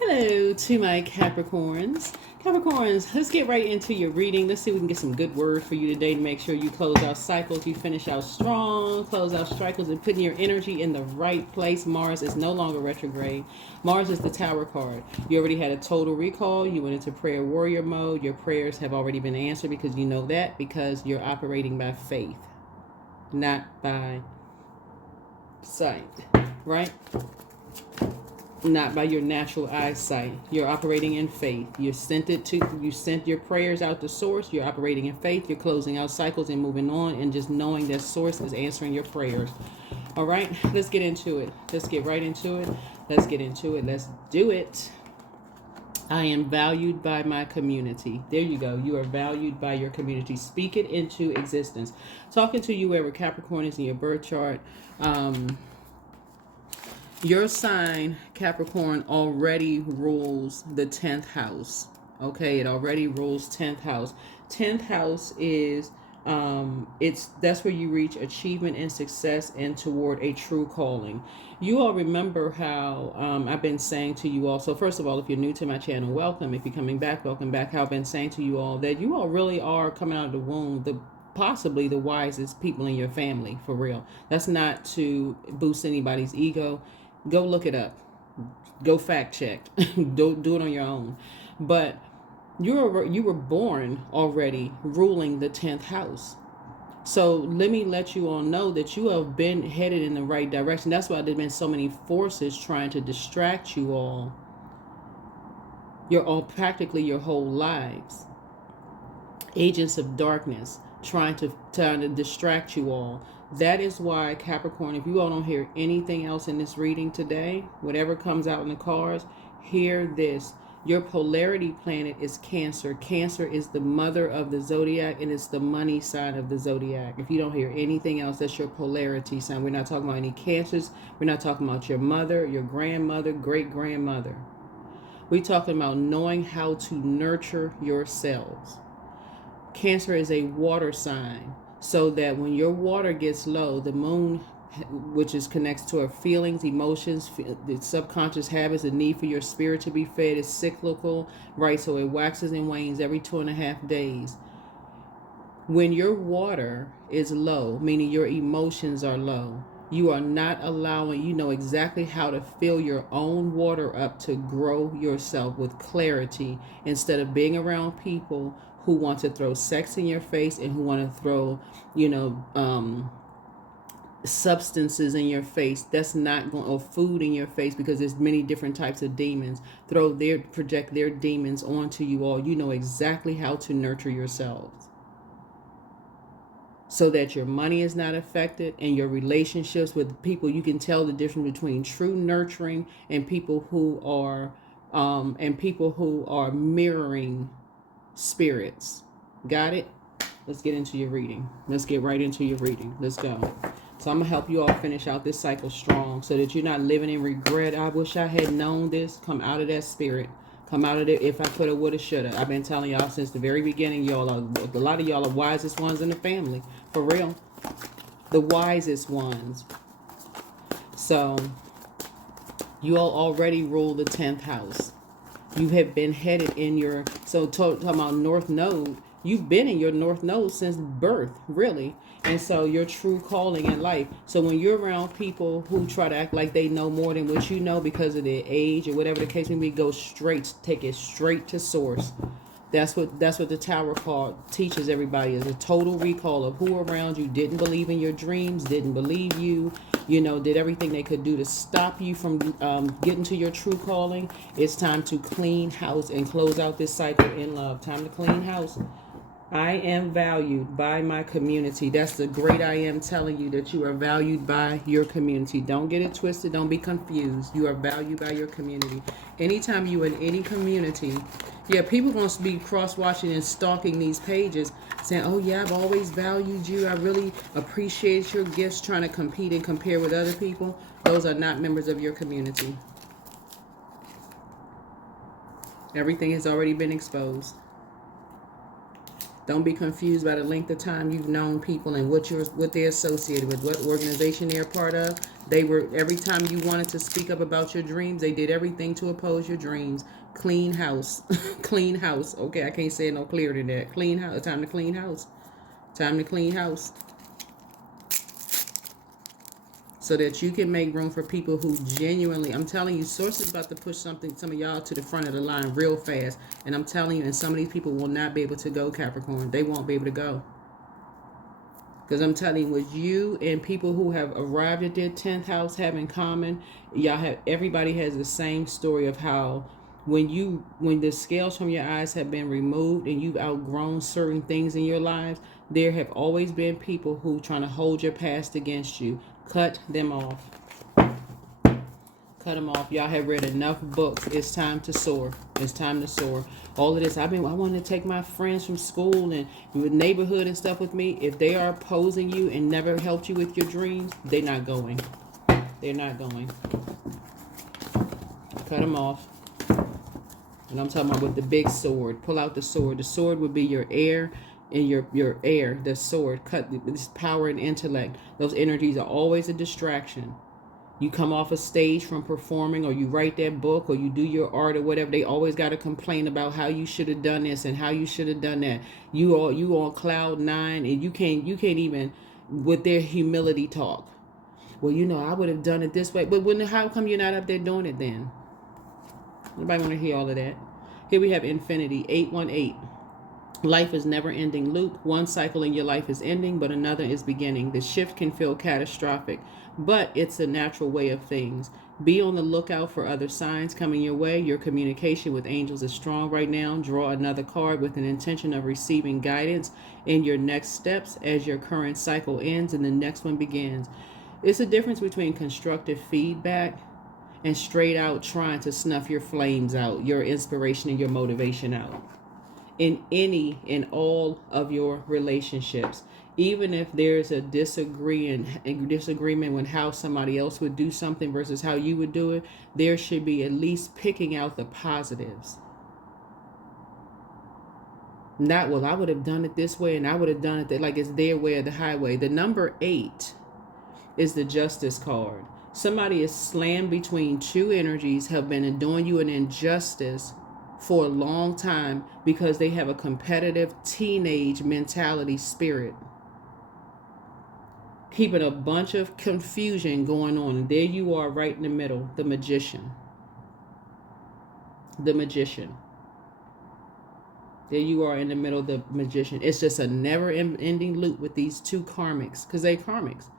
Hello to my Capricorns. Capricorns, let's get right into your reading. Let's see if we can get some good word for you today to make sure you close out cycles, you finish out strong, close out cycles, and putting your energy in the right place. Mars is no longer retrograde. Mars is the Tower card. You already had a total recall. You went into prayer warrior mode. Your prayers have already been answered because you know that, because you're operating by faith, not by sight, right? Not by your natural eyesight. You're operating in faith. You sent your prayers out to source. You're operating in faith. You're closing out cycles and moving on, and just knowing that source is answering your prayers. All right, let's get into it. Let's get right into it. Let's get into it. Let's do it. I am valued by my community. There you go. You are valued by your community. Speak it into existence. Talking to you wherever Capricorn is in your birth chart. Your sign, Capricorn, already rules the 10th house. Okay, it already rules 10th house. 10th house is that's where you reach achievement and success and toward a true calling. You all remember how I've been saying to you all. So first of all, if you're new to my channel, welcome. If you're coming back, welcome back. How I've been saying to you all that you all really are coming out of the womb possibly the wisest people in your family, for real. That's not to boost anybody's ego. Go look it up. Go fact check. Don't do it on your own. But you were born already ruling the 10th house. So let you all know that you have been headed in the right direction. That's why there's been so many forces trying to distract you all. You're all practically your whole lives. Agents of darkness trying to distract you all. That is why, Capricorn, if you all don't hear anything else in this reading today, whatever comes out in the cards, hear this. Your polarity planet is Cancer. Cancer is the mother of the zodiac, and it's the money sign of the zodiac. If you don't hear anything else, that's your polarity sign. We're not talking about any Cancers. We're not talking about your mother, your grandmother, great-grandmother. We're talking about knowing how to nurture yourselves. Cancer is a water sign, so that when your water gets low, the moon, which is connects to our feelings, emotions, the subconscious habits, the need for your spirit to be fed, is cyclical, right? So it waxes and wanes every 2.5 days. When your water is low, meaning your emotions are low, you are not allowing, you know exactly how to fill your own water up to grow yourself with clarity, instead of being around people who want to throw sex in your face and who want to throw, substances in your face. That's not going, or food in your face, because there's many different types of demons. Project their demons onto you all. You know exactly how to nurture yourselves, so that your money is not affected, and your relationships with people, you can tell the difference between true nurturing and people who are mirroring spirits. Got it? Let's get into your reading. Let's get right into your reading. Let's go. So I'm going to help you all finish out this cycle strong, so that you're not living in regret. I wish I had known this. Come out of that spirit. Come out of it. If I coulda, woulda, shoulda. I've been telling y'all since the very beginning. A lot of y'all are wisest ones in the family. For real. The wisest ones. So you all already rule the 10th house. You have been headed in your, so talking about North Node, you've been in your North Node since birth, really. And so your true calling in life. So when you're around people who try to act like they know more than what you know because of their age or whatever the case may be, take it straight to source. That's what the Tower card teaches everybody, is a total recall of who around you didn't believe in your dreams, didn't believe you, did everything they could do to stop you from getting to your true calling. It's time to clean house and close out this cycle in love. Time to clean house. I am valued by my community. That's the great I am telling you, that you are valued by your community. Don't get it twisted. Don't be confused. You are valued by your community. Anytime you in any community, people going to be cross-watching and stalking these pages, saying, oh yeah, I've always valued you. I really appreciate your gifts, trying to compete and compare with other people. Those are not members of your community. Everything has already been exposed. Don't be confused by the length of time you've known people and what they're associated with, what organization they're a part of. They were, every time you wanted to speak up about your dreams, they did everything to oppose your dreams. Clean house. Clean house. Okay, I can't say it no clearer than that. Clean house. Time to clean house. Time to clean house. So that you can make room for people who genuinely, I'm telling you, Source is about to push some of y'all to the front of the line real fast. And I'm telling you, and some of these people will not be able to go, Capricorn. They won't be able to go. Because I'm telling you, with you and people who have arrived at their 10th house have in common, everybody has the same story of how when the scales from your eyes have been removed and you've outgrown certain things in your lives, there have always been people who trying to hold your past against you. Cut them off. Cut them off. Y'all have read enough books. It's time to soar. It's time to soar. All of this, I wanted to take my friends from school and with neighborhood and stuff with me. If they are opposing you and never helped you with your dreams, they're not going. They're not going. Cut them off. And I'm talking about with the big sword. Pull out the sword. The sword would be your air and your air. The sword. Cut this power and intellect. Those energies are always a distraction. You come off a stage from performing, or you write that book, or you do your art or whatever, they always got to complain about how you should have done this and how you should have done that. You on cloud 9, and you can't even with their humility talk. Well, I would have done it this way, but how come you're not up there doing it then? Nobody want to hear all of that. Here we have infinity, 818. Life is never ending loop. One cycle in your life is ending, but another is beginning. The shift can feel catastrophic, but it's a natural way of things. Be on the lookout for other signs coming your way. Your communication with angels is strong right now. Draw another card with an intention of receiving guidance in your next steps as your current cycle ends and the next one begins. It's a difference between constructive feedback and straight out trying to snuff your flames out, your inspiration and your motivation out. In all of your relationships, even if there's a disagreement with how somebody else would do something versus how you would do it, there should be at least picking out the positives. Not, well, I would have done it this way and I would have done it that, like it's their way or the highway. The number 8 is the Justice card. Somebody is slammed between two energies, have been doing you an injustice for a long time because they have a competitive teenage mentality spirit, keeping a bunch of confusion going on. And there you are right in the middle, the Magician. The Magician. There you are in the middle, the Magician. It's just a never-ending loop with these two karmics, because they're karmics.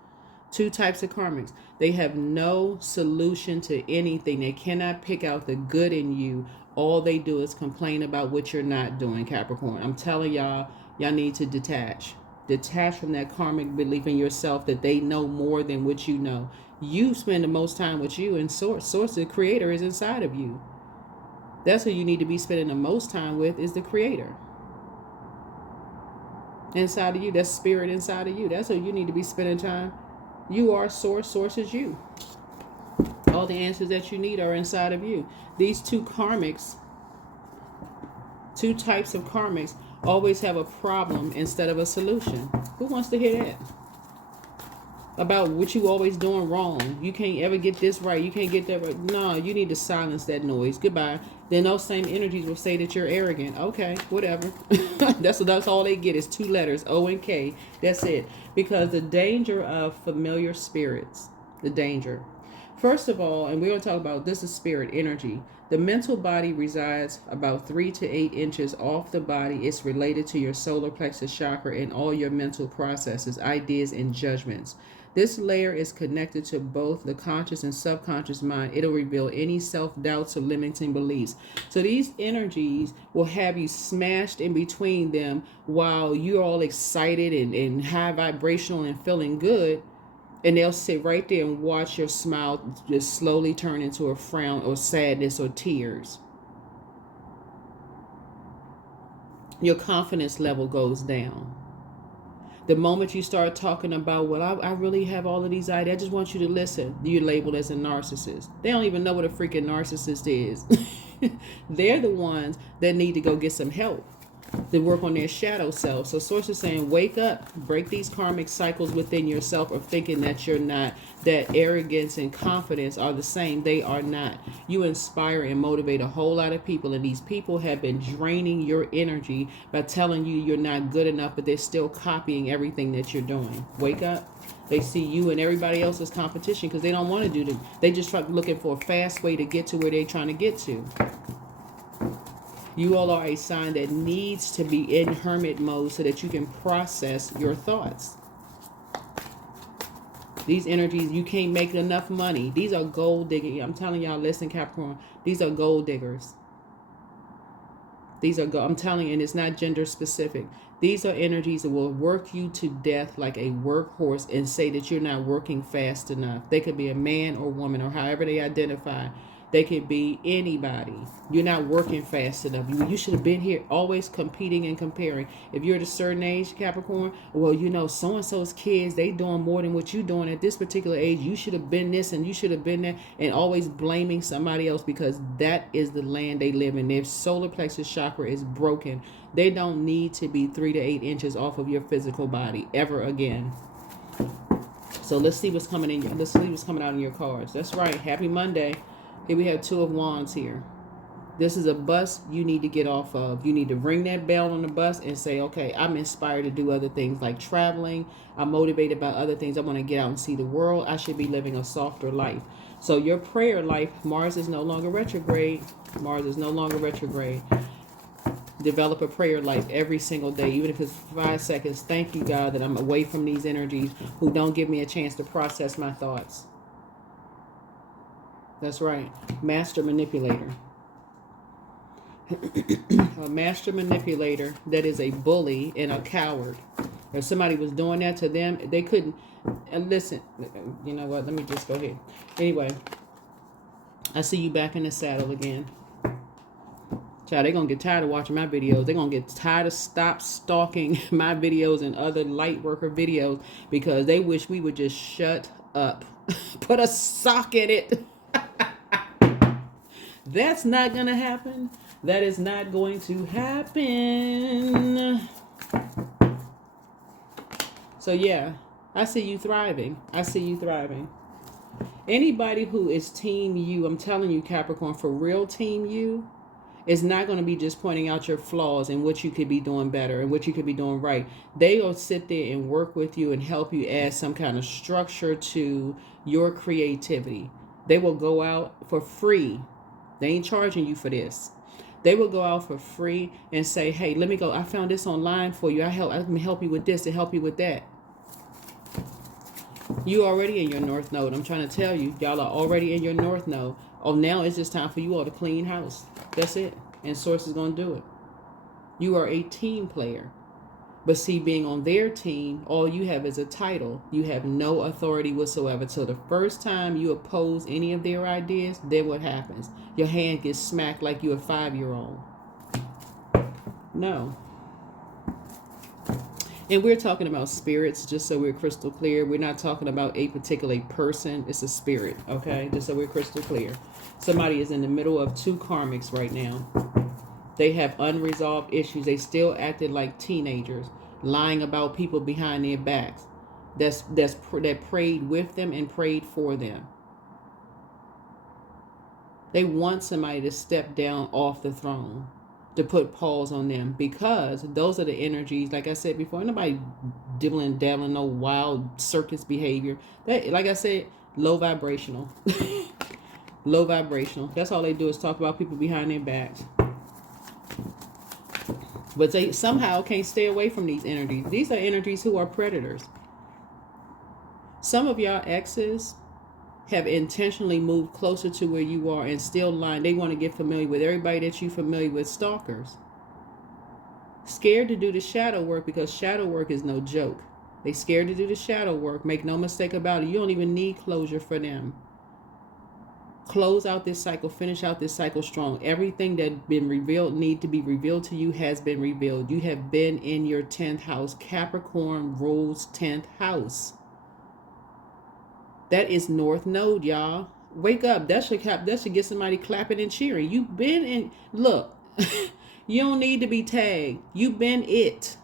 Two types of karmics. They have no solution to anything. They cannot pick out the good in you. All they do is complain about what you're not doing, Capricorn. I'm telling y'all need to detach. Detach from that karmic belief in yourself that they know more than what you know. You spend the most time with you, and Source, the creator, is inside of you. That's who you need to be spending the most time with, is the creator. Inside of you, that's spirit inside of you. That's who you need to be spending time. You are Source, Source is you. All the answers that you need are inside of you. These two types of karmics, always have a problem instead of a solution. Who wants to hear that? About what you always doing wrong. You can't ever get this right. You can't get that right. No, you need to silence that noise. Goodbye. Then those same energies will say that you're arrogant. Okay, whatever. That's all they get is 2 letters, O and K. That's it. Because the danger of familiar spirits, the danger. First of all, and we're going to talk about, this is spirit energy. The mental body resides about 3 to 8 inches off the body. It's related to your solar plexus chakra and all your mental processes, ideas, and judgments. This layer is connected to both the conscious and subconscious mind. It'll reveal any self-doubts or limiting beliefs. So these energies will have you smashed in between them while you're all excited and high vibrational and feeling good. And they'll sit right there and watch your smile just slowly turn into a frown or sadness or tears. Your confidence level goes down. The moment you start talking about, well, I really have all of these ideas, I just want you to listen, you're labeled as a narcissist. They don't even know what a freaking narcissist is. They're the ones that need to go get some help. to work on their shadow self. So Source is saying, wake up, break these karmic cycles within yourself of thinking that you're not, that arrogance and confidence are the same. They are not. You inspire and motivate a whole lot of people, and these people have been draining your energy by telling you you're not good enough, but they're still copying everything that you're doing. Wake up. They see you and everybody else's competition because they don't want to do it. They just try looking for a fast way to get to where they're trying to get to. You all are a sign that needs to be in hermit mode so that you can process your thoughts. These energies, you can't make enough money. These are gold diggers. I'm telling y'all, listen, Capricorn, these are gold diggers. These are, I'm telling you, and it's not gender specific. These are energies that will work you to death like a workhorse and say that you're not working fast enough. They could be a man or woman or however they identify. They could be anybody. You're not working fast enough. You should have been here, always competing and comparing. If you're at a certain age, Capricorn, well, you know, so-and-so's kids, they doing more than what you're doing at this particular age. You should have been this and you should have been that, and always blaming somebody else because that is the land they live in. Their solar plexus chakra is broken. They don't need to be 3 to 8 inches off of your physical body ever again. So let's see what's coming in. Let's see what's coming out in your cards. That's right. Happy Monday. Here we have 2 of Wands here. This is a bus you need to get off of. You need to ring that bell on the bus and say, okay, I'm inspired to do other things like traveling. I'm motivated by other things. I want to get out and see the world. I should be living a softer life. So your prayer life, Mars is no longer retrograde. Mars is no longer retrograde. Develop a prayer life every single day, even if it's 5 seconds. Thank you, God, that I'm away from these energies who don't give me a chance to process my thoughts. That's right. Master manipulator. A master manipulator that is a bully and a coward. If somebody was doing that to them, they couldn't. And listen, you know what? Let me just go ahead. Anyway, I see you back in the saddle again. Child, they're going to get tired of watching my videos. They're going to get tired of stop stalking my videos and other light worker videos because they wish we would just shut up. Put a sock in it. That's not going to happen. That is not going to happen. So yeah, I see you thriving. I see you thriving. Anybody who is team you, I'm telling you, Capricorn, for real team you, is not going to be just pointing out your flaws and what you could be doing better and what you could be doing right. They will sit there and work with you and help you add some kind of structure to your creativity. They will go out for free. They ain't charging you for this. They will go out for free and say, hey, let me go. I found this online for you. I can help you with this and help you with that. You already in your north node. I'm trying to tell you, y'all are already in your north node. Oh, now it's just time for you all to clean house. That's it. And Source is going to do it. You are a team player. But see, being on their team, all you have is a title. You have no authority whatsoever. So the first time you oppose any of their ideas, then what happens? Your hand gets smacked like you're a 5-year-old. No. And we're talking about spirits, just so we're crystal clear. We're not talking about a particular person. It's a spirit, okay? Just so we're crystal clear. Somebody is in the middle of 2 karmics right now. They have unresolved issues. They still acted like teenagers, lying about people behind their backs. That prayed with them and prayed for them. They want somebody to step down off the throne, to put pause on them, because those are the energies. Like I said before, nobody dibbling, dabbling, no wild circus behavior. That, like I said, low vibrational. Low vibrational. That's all they do is talk about people behind their backs. But they somehow can't stay away from these energies. These are energies who are predators. Some of y'all exes have intentionally moved closer to where you are and still lying. They want to get familiar with everybody that you're familiar with. Stalkers. Scared to do the shadow work, because shadow work is no joke. They scared to do the shadow work. Make no mistake about it. You don't even need closure for them. Close out this cycle, finish out this cycle strong. Everything that been revealed, need to be revealed to you, has been revealed. You have been in your 10th house. Capricorn rules 10th house. That is North Node, y'all. Wake up. That should get somebody clapping and cheering. You've been in, look, You don't need to be tagged. You've been it.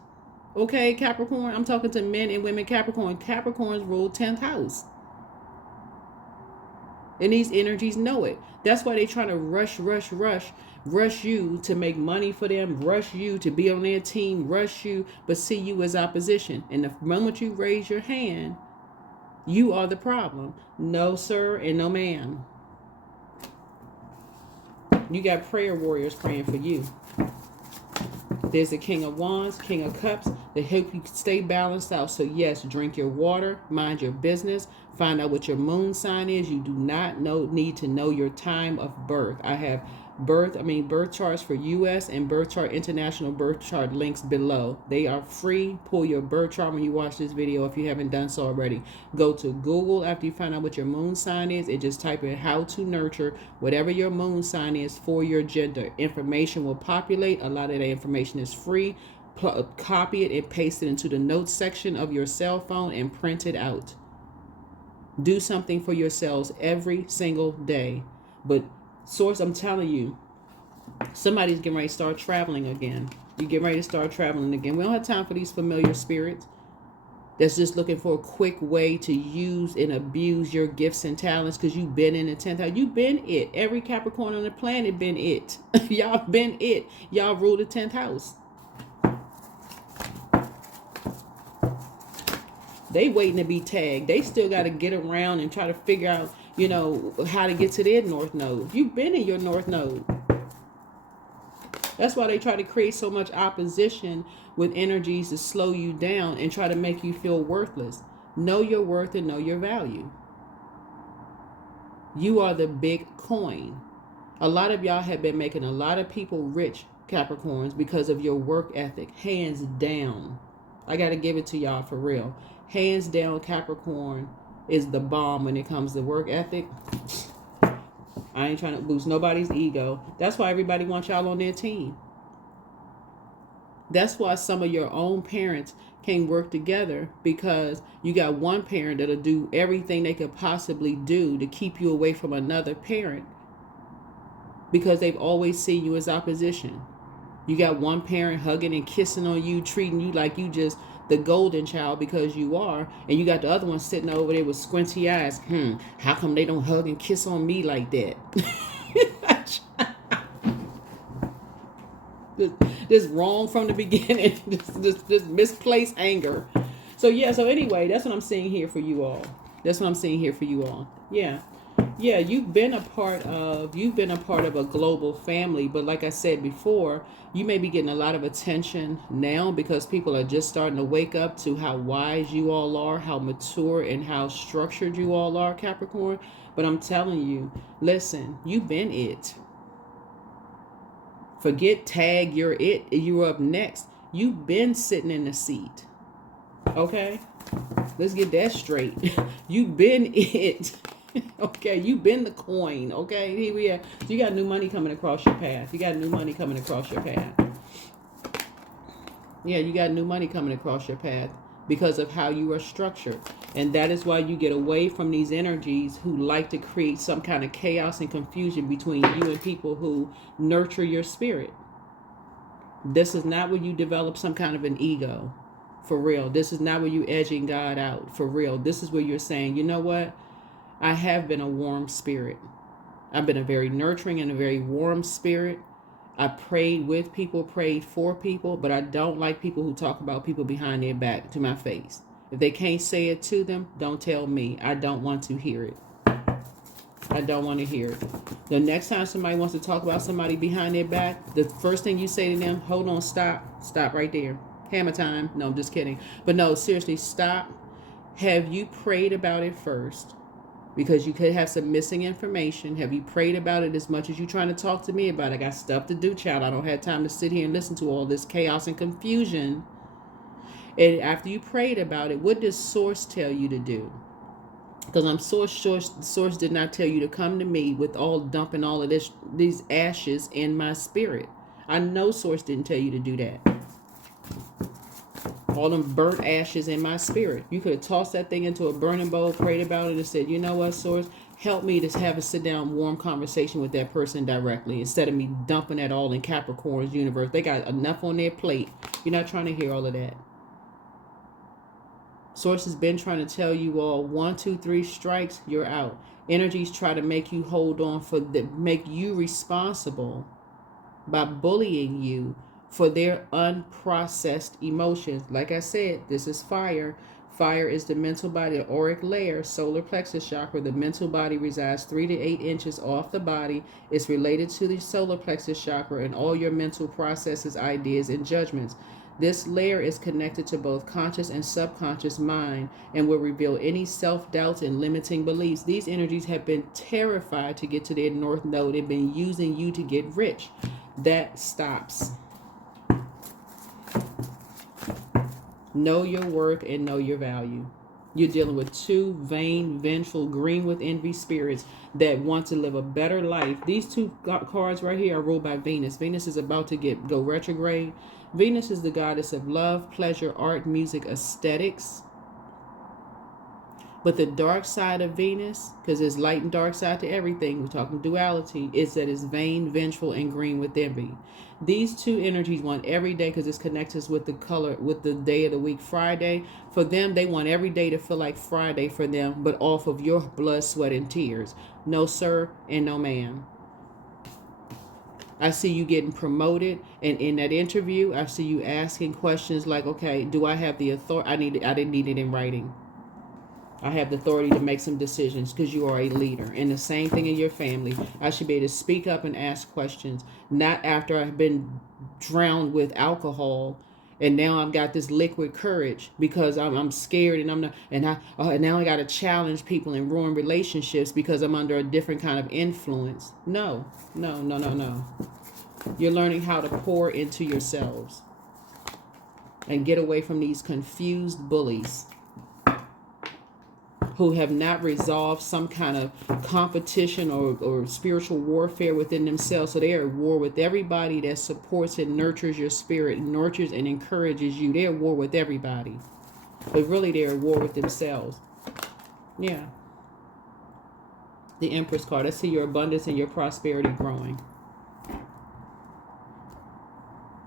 Okay, Capricorn? I'm talking to men and women Capricorn. Capricorns rule 10th house. And these energies know it. That's why they're trying to rush you to make money for them, rush you to be on their team, rush you, but see you as opposition. And the moment you raise your hand, you are the problem. No, sir, and no, ma'am. You got prayer warriors praying for you. There's the King of Wands, King of Cups, that help you stay balanced out. So yes, drink your water, mind your business, find out what your moon sign is. You do not need to know your time of birth. I have birth charts for US and birth chart international birth chart links below. They are free. Pull your birth chart when you watch this video if you haven't done so already. Go to Google after you find out what your moon sign is and just type in how to nurture whatever your moon sign is for your gender. Information will populate. A lot of that information is free. Copy it and paste it into the notes section of your cell phone and print it out. Do something for yourselves every single day. But Source, I'm telling you, somebody's getting ready to start traveling again. You get ready to start traveling again. We don't have time for these familiar spirits that's just looking for a quick way to use and abuse your gifts and talents because you've been in the 10th house. You've been it. Every Capricorn on the planet been it. Y'all been it. Y'all rule the 10th house. They waiting to be tagged. They still got to get around and try to figure out, how to get to their north node. You've been in your north node. That's why they try to create so much opposition with energies to slow you down and try to make you feel worthless. Know your worth and know your value. You are the big coin. A lot of y'all have been making a lot of people rich, Capricorns, because of your work ethic. Hands down. I got to give it to y'all for real. Hands down, Capricorn is the bomb when it comes to work ethic. I ain't trying to boost nobody's ego. That's why everybody wants y'all on their team. That's why some of your own parents can work together, because you got one parent that'll do everything they could possibly do to keep you away from another parent because they've always seen you as opposition. You got one parent hugging and kissing on you, treating you like you just the golden child because you are, and you got the other one sitting over there with squinty eyes. How come they don't hug and kiss on me like that? This wrong from the beginning. This misplaced anger. So anyway, that's what I'm seeing here for you all. Yeah, you've been a part of a global family, but like I said before, you may be getting a lot of attention now because people are just starting to wake up to how wise you all are, how mature and how structured you all are, Capricorn. But I'm telling you, listen, you've been it. Forget tag, you're it. You're up next. You've been sitting in the seat. Okay? Let's get that straight. You've been it. Okay, you've been the coin. Okay, here we are. You got new money coming across your path. Yeah, you got new money coming across your path because of how you are structured. And that is why you get away from these energies who like to create some kind of chaos and confusion between you and people who nurture your spirit. This is not where you develop some kind of an ego. For real. This is not where you edging God out. For real. This is where you're saying, you know what? I have been a warm spirit. I've been a very nurturing and a very warm spirit. I prayed with people, prayed for people, but I don't like people who talk about people behind their back to my face. If they can't say it to them, don't tell me. I don't want to hear it. I don't want to hear it. The next time somebody wants to talk about somebody behind their back, the first thing you say to them, hold on, stop right there. Hammer time. No, I'm just kidding. But no, seriously, stop. Have you prayed about it first? Because you could have some missing information. Have you prayed about it as much as you're trying to talk to me about it? I got stuff to do, child. I don't have time to sit here and listen to all this chaos and confusion. And after you prayed about it, what does Source tell you to do? Because I'm Source did not tell you to come to me with dumping all of these ashes in my spirit. I know Source didn't tell you to do that. All them burnt ashes in my spirit. You could have tossed that thing into a burning bowl, prayed about it, and said, you know what, Source? help me to have a sit down, warm conversation with that person directly instead of me dumping that all in Capricorn's universe. They got enough on their plate. You're not trying to hear all of that. Source has been trying to tell you all 1, 2, 3 strikes, you're out. Energies try to make you hold on make you responsible by bullying you for their unprocessed emotions. Like I said, this is fire. Fire is the mental body, the auric layer, solar plexus chakra. The mental body resides 3 to 8 inches off the body. It's related to the solar plexus chakra and all your mental processes, ideas, and judgments. This layer is connected to both conscious and subconscious mind and will reveal any self-doubts and limiting beliefs. These energies have been terrified to get to their north node and been using you to get rich. That stops. Know your worth and know your value. You're dealing with 2 vain, vengeful, green with envy spirits that want to live a better life. These 2 cards right here are ruled by Venus. Venus is about to go retrograde. Venus is the goddess of love, pleasure, art, music, aesthetics. But the dark side of Venus, because there's light and dark side to everything, we're talking duality, is that it's vain, vengeful, and green with envy. These 2 energies want every day, because it's connected with the color, with the day of the week, Friday. For them, they want every day to feel like Friday for them, but off of your blood, sweat, and tears. No sir and no ma'am. I see you getting promoted, and in that interview, I see you asking questions like, okay, do I have the authority? I didn't need it in writing. I have the authority to make some decisions because you are a leader. And the same thing in your family. I should be able to speak up and ask questions, not after I've been drowned with alcohol and now I've got this liquid courage because I'm scared and I'm not, and now I got to challenge people and ruin relationships because I'm under a different kind of influence. No. You're learning how to pour into yourselves and get away from these confused bullies who have not resolved some kind of competition or spiritual warfare within themselves. So they are at war with everybody that supports and nurtures your spirit, nurtures and encourages you. They're at war with everybody. But really they're at war with themselves. Yeah. The Empress card. I see your abundance and your prosperity growing.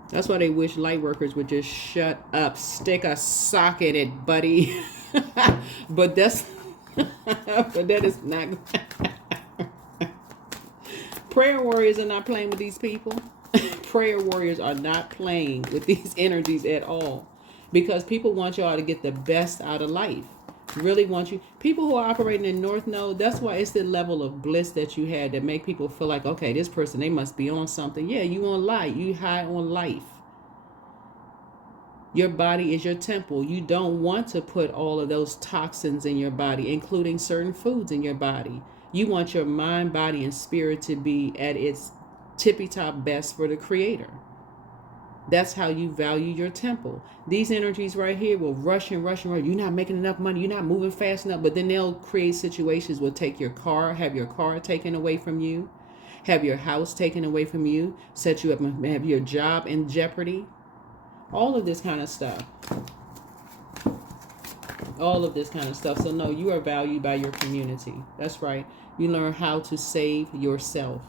That's why they wish light workers would just shut up. Stick a sock in it, buddy. But that is not. Prayer warriors are not playing with these people. Prayer warriors are not playing with these energies at all, because people want y'all to get the best out of life. Really want you. People who are operating in North Node, that's why it's the level of bliss that you had that make people feel like, okay, this person, they must be on something. Yeah, you on light. You high on life. Your body is your temple. You don't want to put all of those toxins in your body, including certain foods in your body. You want your mind, body, and spirit to be at its tippy-top best for the Creator. That's how you value your temple. These energies right here will rush and rush and rush. You're not making enough money. You're not moving fast enough. But then they'll create situations where take your car, have your car taken away from you, have your house taken away from you, set you up and have your job in jeopardy. All of this kind of stuff. All of this kind of stuff. So no, you are valued by your community. That's right. You learn how to save yourself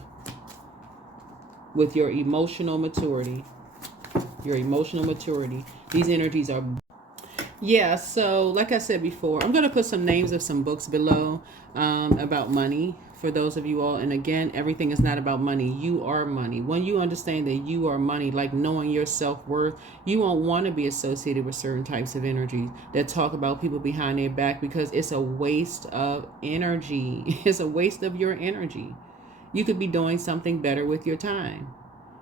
with your emotional maturity. Your emotional maturity. These energies are... Yeah, so like I said before, I'm going to put some names of some books below about money for those of you all. And again, everything is not about money. You are money. When you understand that you are money, like knowing your self-worth, you won't want to be associated with certain types of energies that talk about people behind their back, because it's a waste of energy. It's a waste of your energy. You could be doing something better with your time.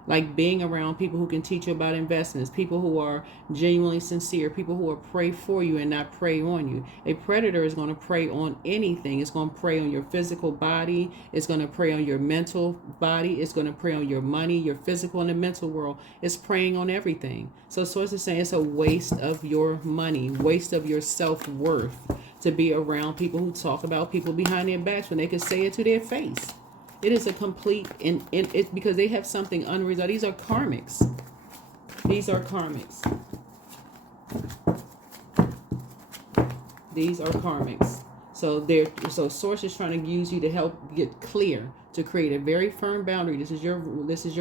Like being around people who can teach you about investments, people who are genuinely sincere, people who will pray for you and not prey on you. A predator is going to prey on anything. It's going to prey on your physical body. It's going to prey on your mental body. It's going to prey on your money, your physical and the mental world. It's preying on everything. So Source is saying it's a waste of your money, waste of your self-worth to be around people who talk about people behind their backs when they can say it to their face. It is a complete, and it's because they have something unresolved. These are karmics. These are karmics. These are karmics. So source is trying to use you to help get clear, to create a very firm boundary. This is your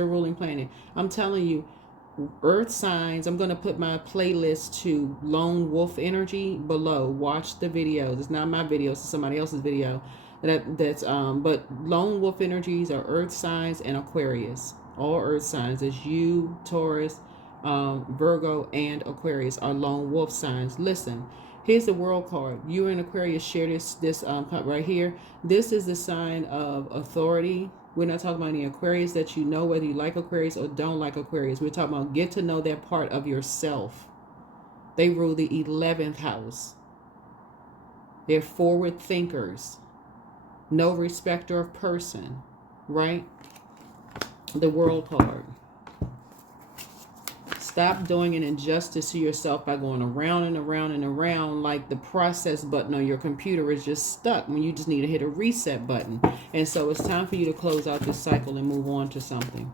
ruling planet. I'm telling you, earth signs. I'm going to put my playlist to lone wolf energy below. Watch the videos. It's not my video, it's somebody else's video. But lone wolf energies are earth signs and Aquarius. All earth signs is you, Taurus, Virgo, and Aquarius are lone wolf signs. Listen, here's the world card. You and Aquarius share this right here. This is the sign of authority. We're not talking about any Aquarius that you know, whether you like Aquarius or don't like Aquarius. We're talking about get to know that part of yourself. They rule the 11th house. They're forward thinkers. No respecter of person, right? The world card. Stop doing an injustice to yourself by going around and around and around like the process button on your computer is just stuck when you just need to hit a reset button. And so it's time for you to close out this cycle and move on to something.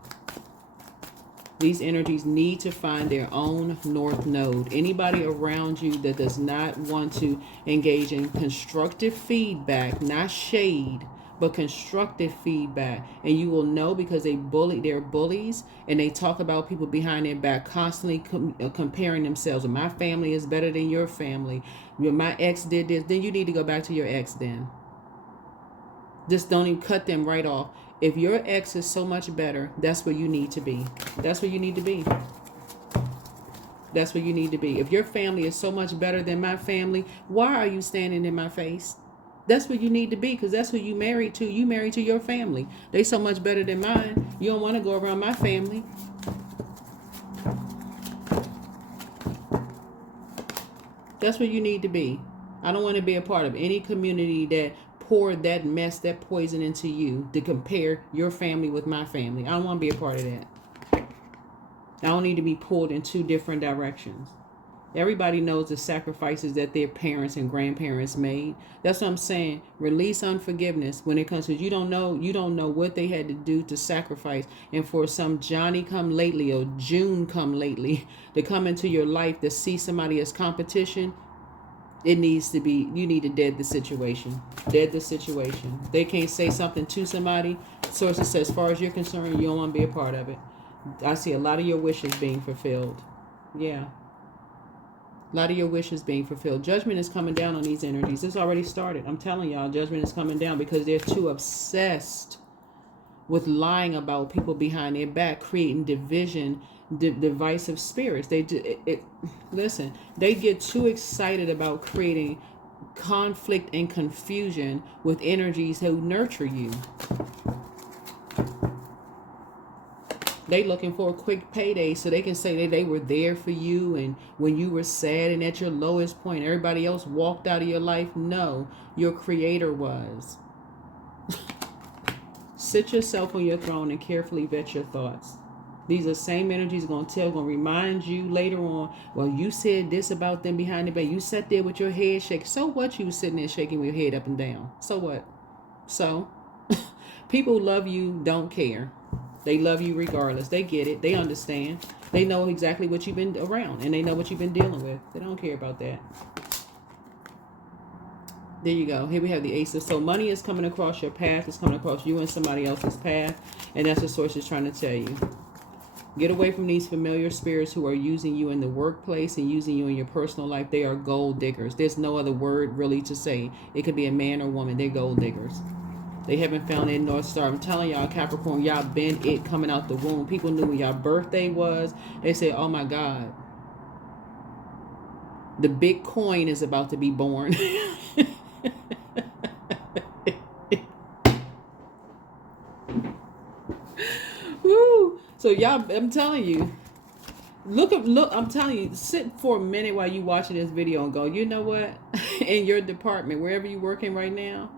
These energies need to find their own north node. Anybody around you that does not want to engage in constructive feedback, not shade, but constructive feedback, and you will know because they're bullies, and they talk about people behind their back, constantly comparing themselves. My family is better than your family. My ex did this. Then you need to go back to your ex. Then just don't even cut them right off. If your ex is so much better, that's where you need to be. That's where you need to be. That's where you need to be. If your family is so much better than my family, why are you standing in my face? That's where you need to be, because that's who you married to. You married to your family. They so much better than mine. You don't want to go around my family. That's where you need to be. I don't want to be a part of any community that poured that mess, that poison into you to compare your family with my family. I don't want to be a part of that. I don't need to be pulled in two different directions. Everybody knows the sacrifices that their parents and grandparents made. That's what I'm saying. Release unforgiveness when it comes to you don't know what they had to do to sacrifice. And for some Johnny come lately or June come lately to come into your life to see somebody as competition, it needs to be, you need to dead the situation. Dead the situation. They can't say something to somebody. Sources say, as far as you're concerned, you don't want to be a part of it. I see a lot of your wishes being fulfilled. Yeah. A lot of your wishes being fulfilled. Judgment is coming down on these energies. It's already started. I'm telling y'all, judgment is coming down because they're too obsessed with lying about people behind their back, creating division, divisive spirits. Listen, they get too excited about creating conflict and confusion with energies who nurture you. They looking for a quick payday so they can say that they were there for you, and when you were sad and at your lowest point, everybody else walked out of your life. No, your creator was. Sit yourself on your throne and carefully vet your thoughts. These are same energies going to remind you later on, well, you said this about them behind the back. You sat there with your head shaking. So what? You was sitting there shaking with your head up and down. So what? So people who love you don't care. They love you regardless. They get it. They understand. They know exactly what you've been around, and they know what you've been dealing with. They don't care about that. There you go. Here we have the Ace of. So money is coming across your path. It's coming across you and somebody else's path, and that's what Source is trying to tell you. Get away from these familiar spirits who are using you in the workplace and using you in your personal life. They are gold diggers. There's no other word really to say. It could be a man or woman. They're gold diggers. They haven't found their North Star. I'm telling y'all, Capricorn, y'all been it coming out the womb. People knew when y'all birthday was. They said, oh my God, the big coin is about to be born. Woo! So y'all, I'm telling you, look, I'm telling you, sit for a minute while you watching this video and go, you know what? In your department, wherever you're working right now,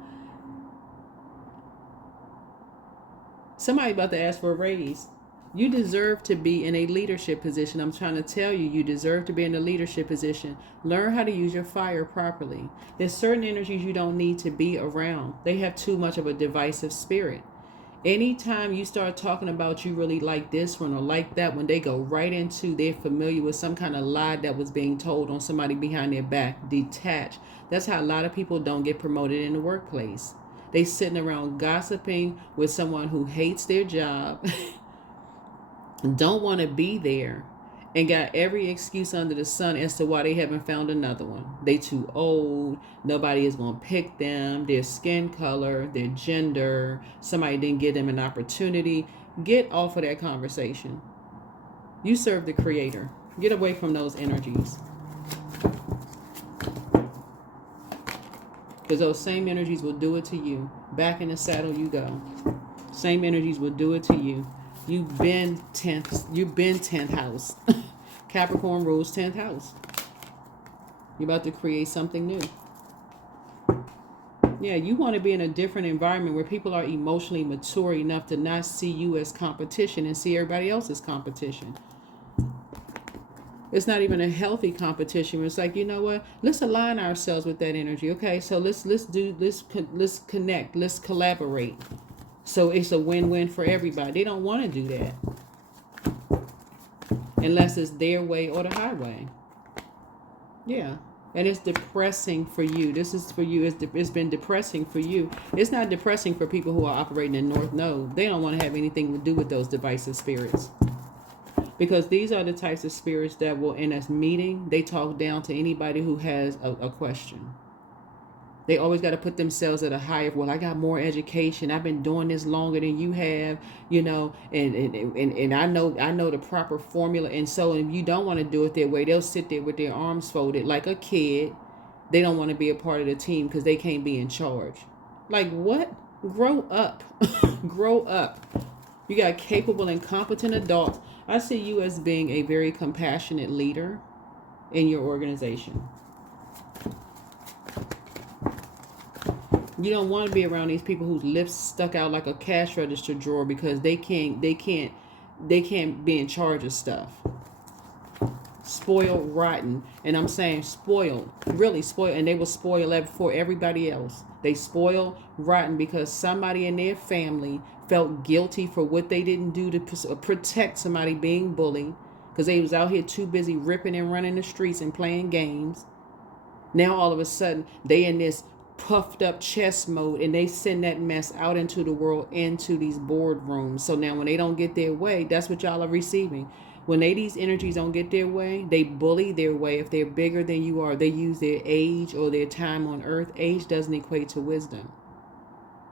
somebody about to ask for a raise. You deserve to be in a leadership position. I'm trying to tell you, you deserve to be in a leadership position. Learn how to use your fire properly. There's certain energies you don't need to be around. They have too much of a divisive spirit. Anytime you start talking about you really like this one or like that one, they go right into they're familiar with some kind of lie that was being told on somebody behind their back. Detach. That's how a lot of people don't get promoted in the workplace. They sitting around gossiping with someone who hates their job, don't want to be there, and got every excuse under the sun as to why they haven't found another one. They too old, nobody is going to pick them, their skin color, their gender, somebody didn't give them an opportunity. Get off of that conversation. You serve the creator. Get away from those energies. Because those same energies will do it to you. Back in the saddle you go. Same energies will do it to you. You've been 10th house. Capricorn rules 10th house. You're about to create something new. Yeah, you want to be in a different environment where people are emotionally mature enough to not see you as competition and see everybody else as competition. It's not even a healthy competition. It's like, you know what? Let's align ourselves with that energy. Okay, so let's connect, let's collaborate. So it's a win-win for everybody. They don't want to do that unless it's their way or the highway. Yeah. And it's depressing for you. This is for you. It's been depressing for you. It's not depressing for people who are operating in North Node. They don't want to have anything to do with those divisive spirits. Because these are the types of spirits that will, in a meeting, they talk down to anybody who has a question. They always got to put themselves at a higher, well, I got more education. I've been doing this longer than you have, you know, and I know the proper formula. And so if you don't want to do it their way, they'll sit there with their arms folded like a kid. They don't want to be a part of the team because they can't be in charge. Like what? Grow up. Grow up. You got capable and competent adults. I see you as being a very compassionate leader in your organization. You don't want to be around these people whose lips stuck out like a cash register drawer because they can't be in charge of stuff. Spoiled, rotten, and I'm saying spoiled, really spoiled, and they will spoil that for everybody else. They spoil, rotten because somebody in their family felt guilty for what they didn't do to protect somebody being bullied because they was out here too busy ripping and running the streets and playing games. Now all of a sudden they in this puffed up chess mode and they send that mess out into the world, into these boardrooms. So now when they don't get their way, that's what y'all are receiving. When these energies don't get their way, they bully their way. If they're bigger than you are, they use their age or their time on earth. Age doesn't equate to wisdom.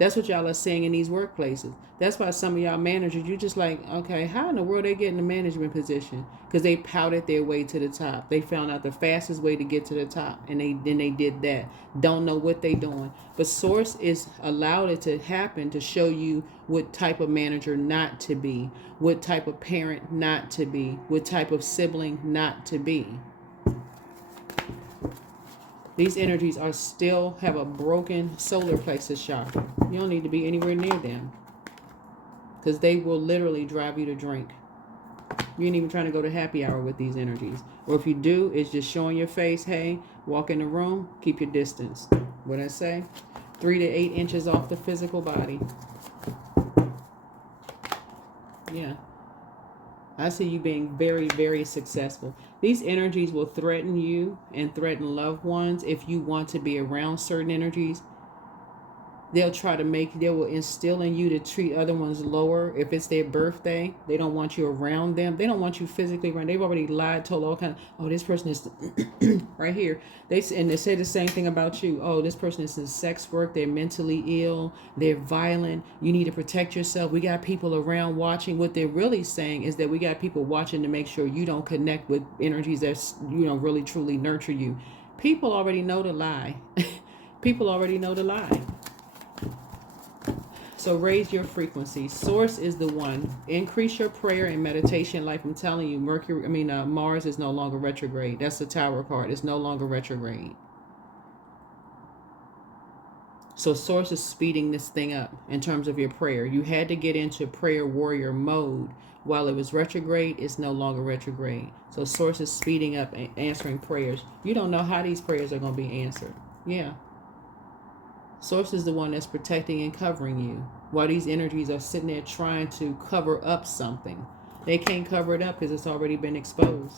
That's what y'all are seeing in these workplaces. That's why some of y'all managers, you just like, okay, how in the world they get in a management position? Because they pouted their way to the top. They found out the fastest way to get to the top, and they did that. Don't know what they doing. But Source is allowed it to happen to show you what type of manager not to be, what type of parent not to be, what type of sibling not to be. These energies are still have a broken solar plexus chakra. You don't need to be anywhere near them because they will literally drive you to drink. You ain't even trying to go to happy hour with these energies. Or if you do, it's just showing your face. Hey, walk in the room, keep your distance. What I say? 3 to 8 inches off the physical body. Yeah. I see you being very, very successful. These energies will threaten you and threaten loved ones if you want to be around certain energies. They will instill in you to treat other ones lower. If it's their birthday, they don't want you around them. They don't want you physically around. They've already lied, told all kinds of, oh, this person is right here. They say the same thing about you. Oh, this person is in sex work. They're mentally ill. They're violent. You need to protect yourself. We got people around watching. What they're really saying is that we got people watching to make sure you don't connect with energies that, really truly nurture you. People already know the lie. People already know the lie. So raise your frequency. Source is the one. Increase your prayer and meditation life. I'm telling you, Mars is no longer retrograde. That's the Tower card. It's no longer retrograde. So Source is speeding this thing up in terms of your prayer. You had to get into prayer warrior mode. While it was retrograde, it's no longer retrograde. So Source is speeding up and answering prayers. You don't know how these prayers are going to be answered. Yeah. Source is the one that's protecting and covering you. Why these energies are sitting there trying to cover up something. They can't cover it up because it's already been exposed.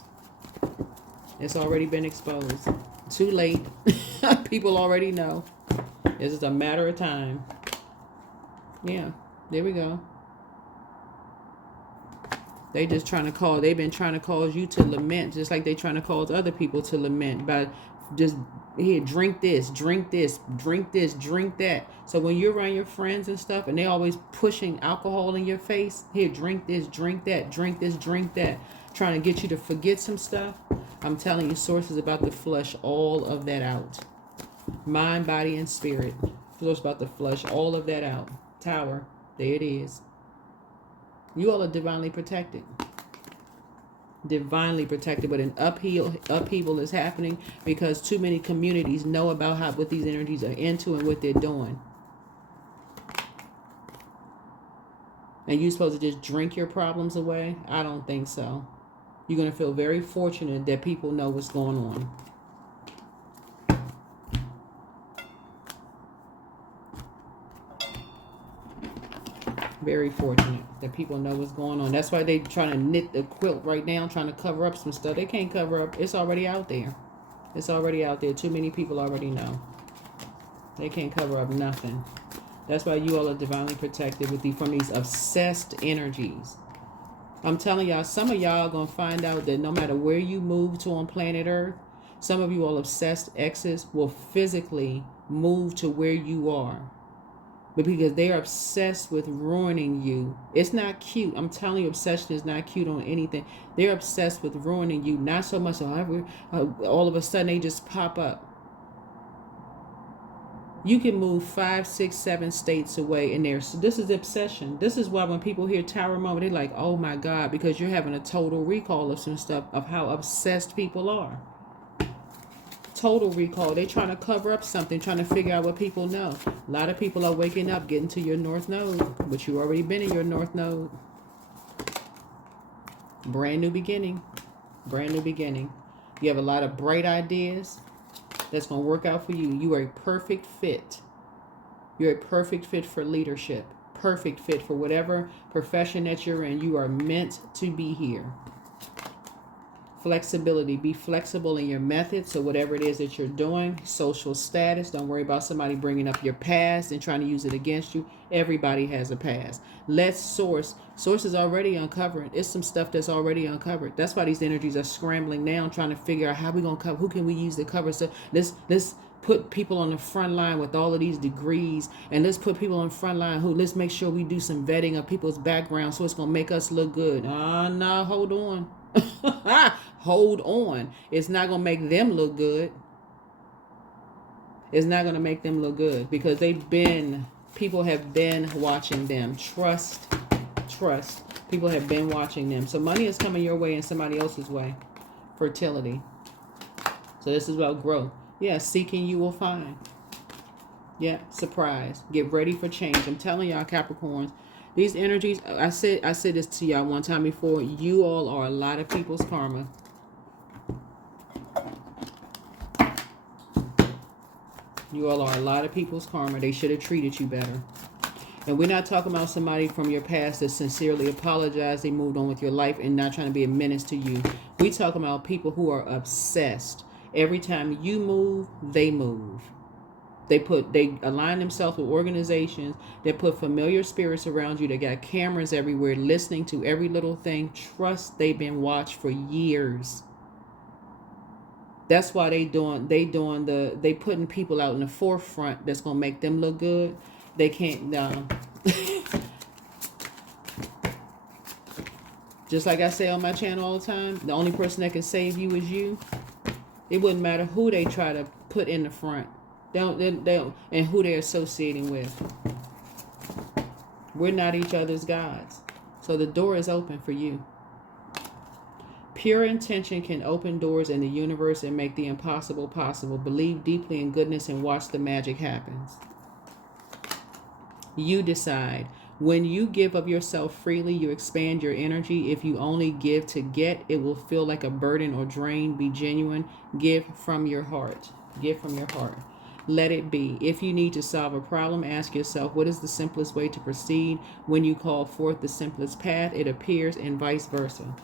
It's already been exposed. Too late. People already know. It's just a matter of time. Yeah, there we go. They just trying to call. They've been trying to cause you to lament, just like they trying to cause other people to lament by just, here, drink this, drink this, drink this, drink that. So when you're around your friends and stuff, and they always pushing alcohol in your face, here, drink this, drink that, drink this, drink that, trying to get you to forget some stuff. I'm telling you, Source is about to flush all of that out. Mind, body, and spirit. Source about to flush all of that out. Tower, there it is. You all are divinely protected. Divinely protected, but an upheaval is happening because too many communities know about what these energies are into and what they're doing. And you're supposed to just drink your problems away? I don't think so. You're going to feel very fortunate that people know what's going on. Very fortunate that people know what's going on. That's why they trying to knit the quilt right now, trying to cover up some stuff. They can't cover up. It's already out there. It's already out there. Too many people already know. They can't cover up nothing. That's why you all are divinely protected from these obsessed energies. I'm telling y'all, some of y'all are going to find out that no matter where you move to on planet Earth, some of you all obsessed exes will physically move to where you are. But because they're obsessed with ruining you. It's not cute. I'm telling you, obsession is not cute on anything. They're obsessed with ruining you. Not so much all of a sudden they just pop up. You can move 5, 6, 7 states away in there. So this is obsession. This is why when people hear Tower Moment, they're like, oh my God, because you're having a total recall of some stuff of how obsessed people are. Total recall. They're trying to cover up something, trying to figure out what people know. A lot of people are waking up, getting to your North Node, but you already been in your North Node. Brand new beginning. Brand new beginning. You have a lot of bright ideas that's going to work out for you. You are a perfect fit. You're a perfect fit for leadership. Perfect fit for whatever profession that you're in. You are meant to be here. Flexibility. Be flexible in your methods. So whatever it is that you're doing, social status, don't worry about somebody bringing up your past and trying to use it against you. Everybody has a past. Let Source is already uncovering. It's some stuff that's already uncovered. That's why these energies are scrambling now, trying to figure out how we going to cover, who can we use to cover. So let's put people on the front line with all of these degrees, and let's put people on the front line let's make sure we do some vetting of people's background so it's going to make us look good. No, hold on. Hold on. It's not going to make them look good. It's not going to make them look good because people have been watching them. Trust. People have been watching them. So money is coming your way and somebody else's way. Fertility. So this is about growth. Yeah, seeking you will find. Yeah, surprise. Get ready for change. I'm telling y'all, Capricorns, these energies, I said this to y'all one time before. You all are a lot of people's karma. You all are a lot of people's karma. They should have treated you better. And we're not talking about somebody from your past that sincerely apologized. They moved on with your life and not trying to be a menace to you. We talking about people who are obsessed. Every time you move, they move. They align themselves with organizations that put familiar spirits around you. They got cameras everywhere, listening to every little thing. Trust, they've been watched for years. That's why they putting people out in the forefront that's gonna make them look good. They can't. Just like I say on my channel all the time, the only person that can save you is you. It wouldn't matter who they try to put in the front. They don't, and who they're associating with. We're not each other's gods. So the door is open for you. Pure intention can open doors in the universe and make the impossible possible. Believe deeply in goodness and watch the magic happens. You decide. When you give of yourself freely, you expand your energy. If you only give to get, it will feel like a burden or drain. Be genuine. Give from your heart. Give from your heart. let it be. If you need to solve a problem, ask yourself, what is the simplest way to proceed? When you call forth the simplest path, it appears, and vice versa.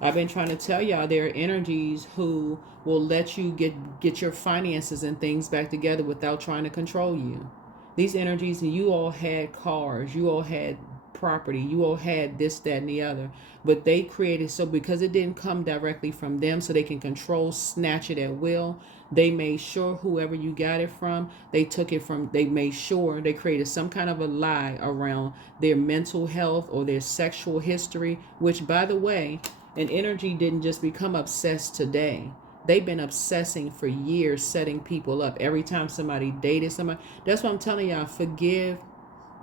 I've been trying to tell y'all, there are energies who will let you get your finances and things back together without trying to control you. These energies, you all had cars, you all had property, you all had this, that, and the other, but they created, so because it didn't come directly from them, so they can control, snatch it at will, they made sure whoever you got it from, they took it from, they made sure they created some kind of a lie around their mental health or their sexual history, which, by the way, an energy didn't just become obsessed today. They've been obsessing for years, setting people up. Every time somebody dated somebody, that's what I'm telling y'all. Forgive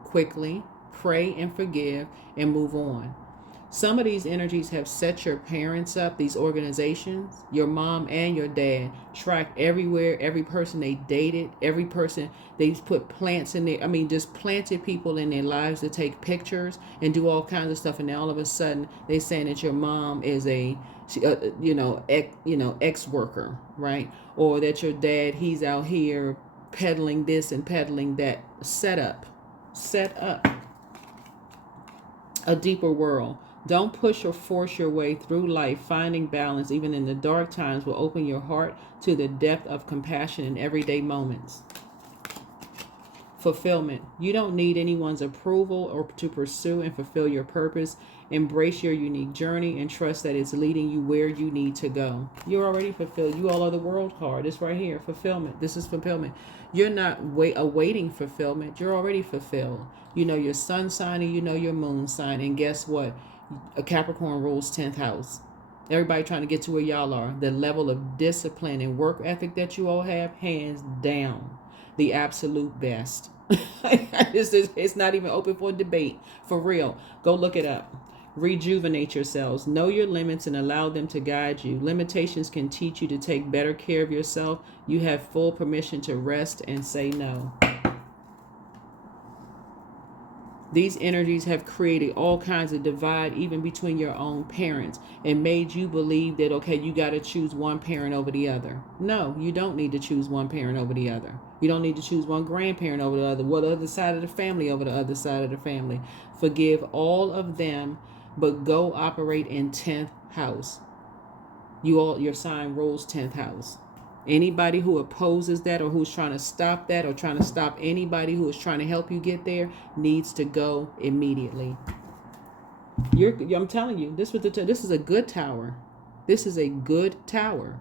quickly, pray and forgive, and move on. Some of these energies have set your parents up, these organizations, your mom and your dad, tracked everywhere, every person they dated, every person, they put plants in there. I mean, just planted people in their lives to take pictures and do all kinds of stuff. And now all of a sudden they saying that your mom is a, ex-worker, right? Or that your dad, he's out here peddling this and peddling that. Set up a deeper world. Don't push or force your way through life. Finding balance, even in the dark times, will open your heart to the depth of compassion in everyday moments. Fulfillment. You don't need anyone's approval or to pursue and fulfill your purpose. Embrace your unique journey and trust that it's leading you where you need to go. You're already fulfilled. You all are the world card. It's right here. Fulfillment. This is fulfillment. You're not awaiting fulfillment. You're already fulfilled. You know your sun sign and you know your moon sign. And guess what? A Capricorn rules 10th house. Everybody trying to get to where y'all are. The level of discipline and work ethic that you all have, hands down, the absolute best. It's not even open for debate. For real. Go look it up. Rejuvenate yourselves. Know your limits and allow them to guide you. Limitations can teach you to take better care of yourself. You have full permission to rest and say no. These energies have created all kinds of divide even between your own parents and made you believe that, okay, you got to choose one parent over the other. No, you don't need to choose one parent over the other. You don't need to choose one grandparent over the other, one other side of the family over the other side of the family. Forgive all of them, but go operate in 10th house. Your sign rules 10th house. Anybody who opposes that or who's trying to stop that or trying to stop anybody who is trying to help you get there needs to go immediately. I'm telling you, this is a good tower. This is a good tower.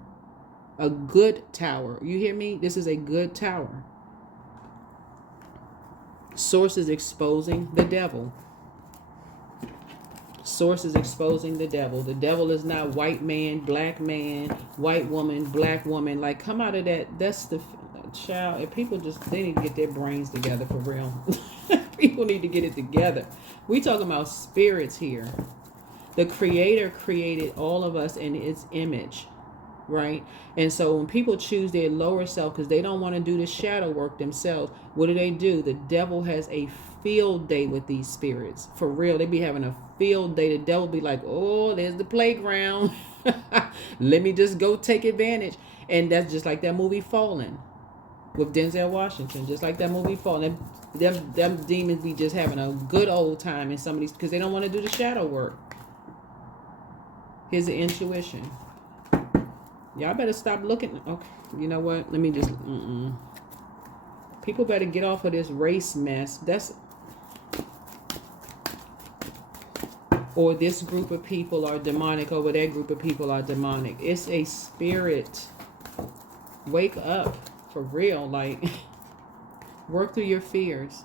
A good tower. You hear me? This is a good tower. Source is exposing the devil. Source is exposing the devil. The devil is not white man, black man, white woman, black woman. Like, come out of that. That's the child. If people they need to get their brains together for real. People need to get it together. We talking about spirits here. The Creator created all of us in His image, right? And so when people choose their lower self because they don't want to do the shadow work themselves, what do? The devil has a field day with these spirits. For real, they be having a field day. The devil be like, oh, there's the playground. Let me just go take advantage. And that's just like that movie Fallen with Denzel Washington. Just like that movie Fallen. Them demons be just having a good old time in some of these because they don't want to do the shadow work. Here's the intuition. Y'all better stop looking. Okay, you know what? Let me just. People better get off of this race mess. Or this group of people are demonic over that group of people are demonic. It's a spirit. Wake up. For real. Like, work through your fears.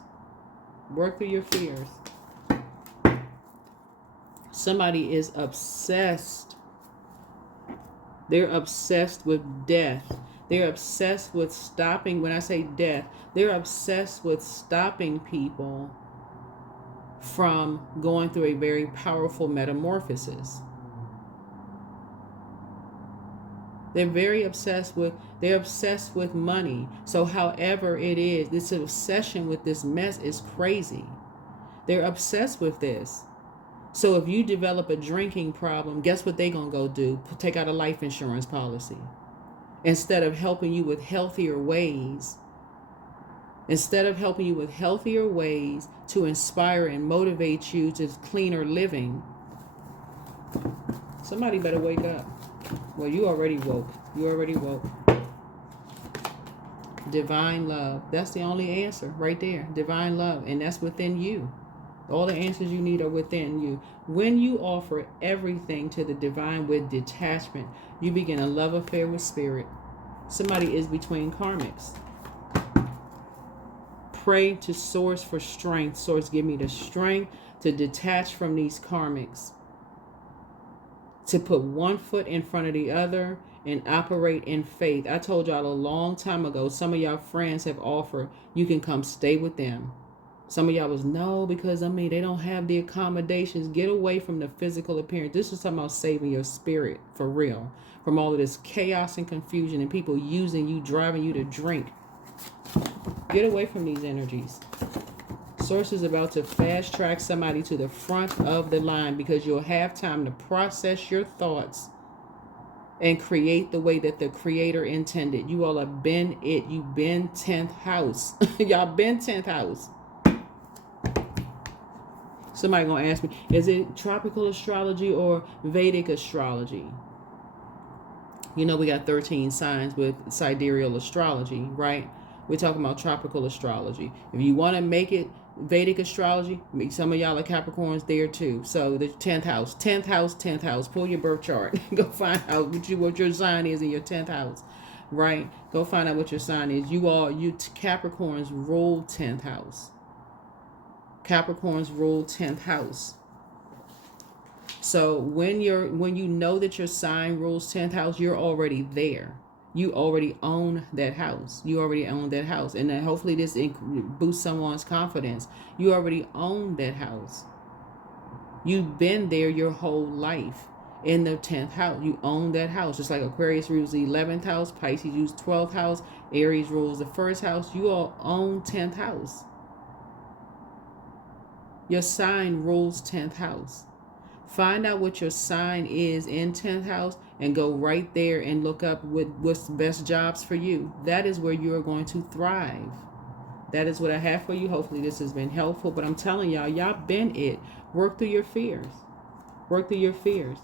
Work through your fears. Somebody is obsessed. They're obsessed with death. They're obsessed with stopping. When I say death, they're obsessed with stopping people from going through a very powerful metamorphosis. They're obsessed with money. So however it is, this obsession with this mess is crazy. They're obsessed with this. So if you develop a drinking problem, guess what they're going to go do? Take out a life insurance policy. Instead of helping you with healthier ways Instead of helping you with healthier ways to inspire and motivate you to cleaner living, somebody better wake up. Well, you already woke. You already woke. Divine love. That's the only answer right there. Divine love. And that's within you. All the answers you need are within you. When you offer everything to the divine with detachment, you begin a love affair with spirit. Somebody is between karmics. Pray to source for strength. Source, give me the strength to detach from these karmics. To put one foot in front of the other and operate in faith. I told y'all a long time ago, some of y'all friends have offered, you can come stay with them. Some of y'all was, no, because they don't have the accommodations. Get away from the physical appearance. This is talking about saving your spirit for real. From all of this chaos and confusion and people using you, driving you to drink. Get away from these energies. Source is about to fast track somebody to the front of the line because you'll have time to process your thoughts and create the way that the creator intended. You all have been it. You've been 10th house. Y'all been 10th house. Somebody gonna ask me, is it tropical astrology or Vedic astrology? You know we got 13 signs with sidereal astrology, right? We're talking about tropical astrology. If you want to make it Vedic astrology, some of y'all are Capricorns there too. So the 10th house, 10th house, 10th house. Pull your birth chart. Go find out what your sign is in your 10th house, right? Go find out what your sign is. You Capricorns rule 10th house. Capricorns rule 10th house. So when you know that your sign rules 10th house, you're already there. You already own that house. You already own that house. And then hopefully this boosts someone's confidence. You already own that house. You've been there your whole life in the 10th house. You own that house. Just like Aquarius rules the 11th house, Pisces rules 12th house, Aries rules the 1st house. You all own 10th house. Your sign rules 10th house. Find out what your sign is in 10th house and go right there and look up what's the best jobs for you. That is where you are going to thrive. That is what I have for you. Hopefully this has been helpful. But I'm telling y'all been it. Work through your fears. Work through your fears.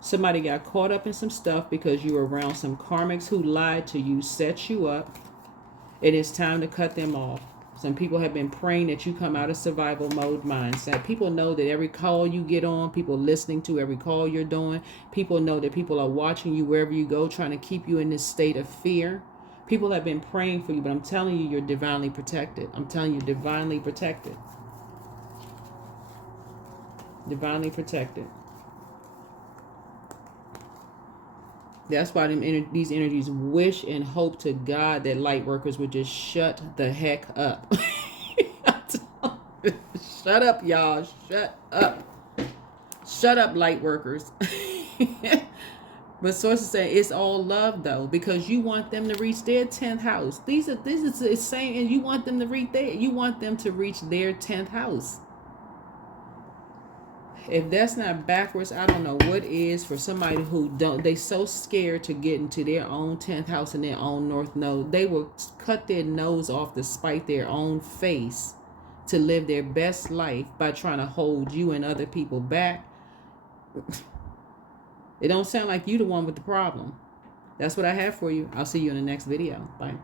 Somebody got caught up in some stuff because you were around some karmics who lied to you, set you up. It is time to cut them off. Some people have been praying that you come out of survival mode mindset. People know that every call you get on, people listening to every call you're doing, people know that people are watching you wherever you go, trying to keep you in this state of fear. People have been praying for you, but I'm telling you, you're divinely protected. I'm telling you, divinely protected. Divinely protected. That's why these energies wish and hope to God that light workers would just shut the heck up. Shut up, y'all. Shut up. Shut up, light workers. But sources say it's all love though, because you want them to reach their 10th house. This is the same, and you want them to reach their 10th house. If that's not backwards, I don't know what is for somebody who they so scared to get into their own 10th house and their own north node. They will cut their nose off to spite their own face to live their best life by trying to hold you and other people back. It don't sound like you the one with the problem. That's what I have for you. I'll see you in the next video. Bye.